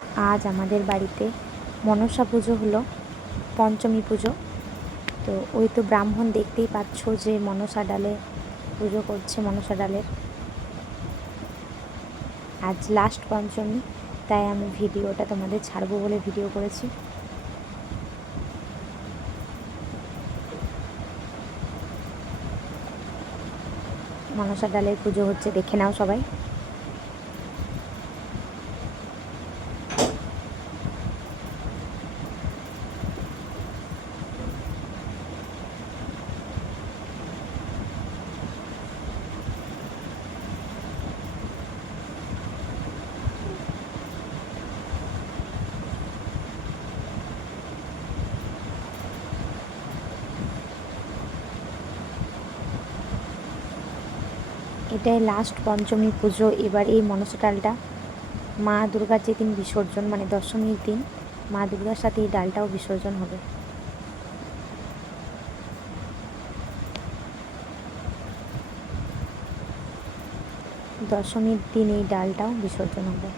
আজ আমাদের বাড়িতে মনসা পুজো হলো, পঞ্চমী পুজো। তো ওই তো ব্রাহ্মণ দেখতেই পাচ্ছ যে মনসা ডালে পুজো করছে। মনসা ডালের আজ লাস্ট পঞ্চমী, তাই আমি ভিডিওটা তোমাদের ছাড়বো বলে ভিডিও করেছি। মনসা ডালের পুজো হচ্ছে, দেখে নাও সবাই। এটাই লাস্ট পঞ্চমী পুজো। এবার এই মনসা ডালটা মা দুর্গার যেদিন বিসর্জন, মানে দশমীর দিন, মা দুর্গার সাথে এই ডালটাও বিসর্জন হবে। দশমীর দিন এই ডালটাও বিসর্জন হবে।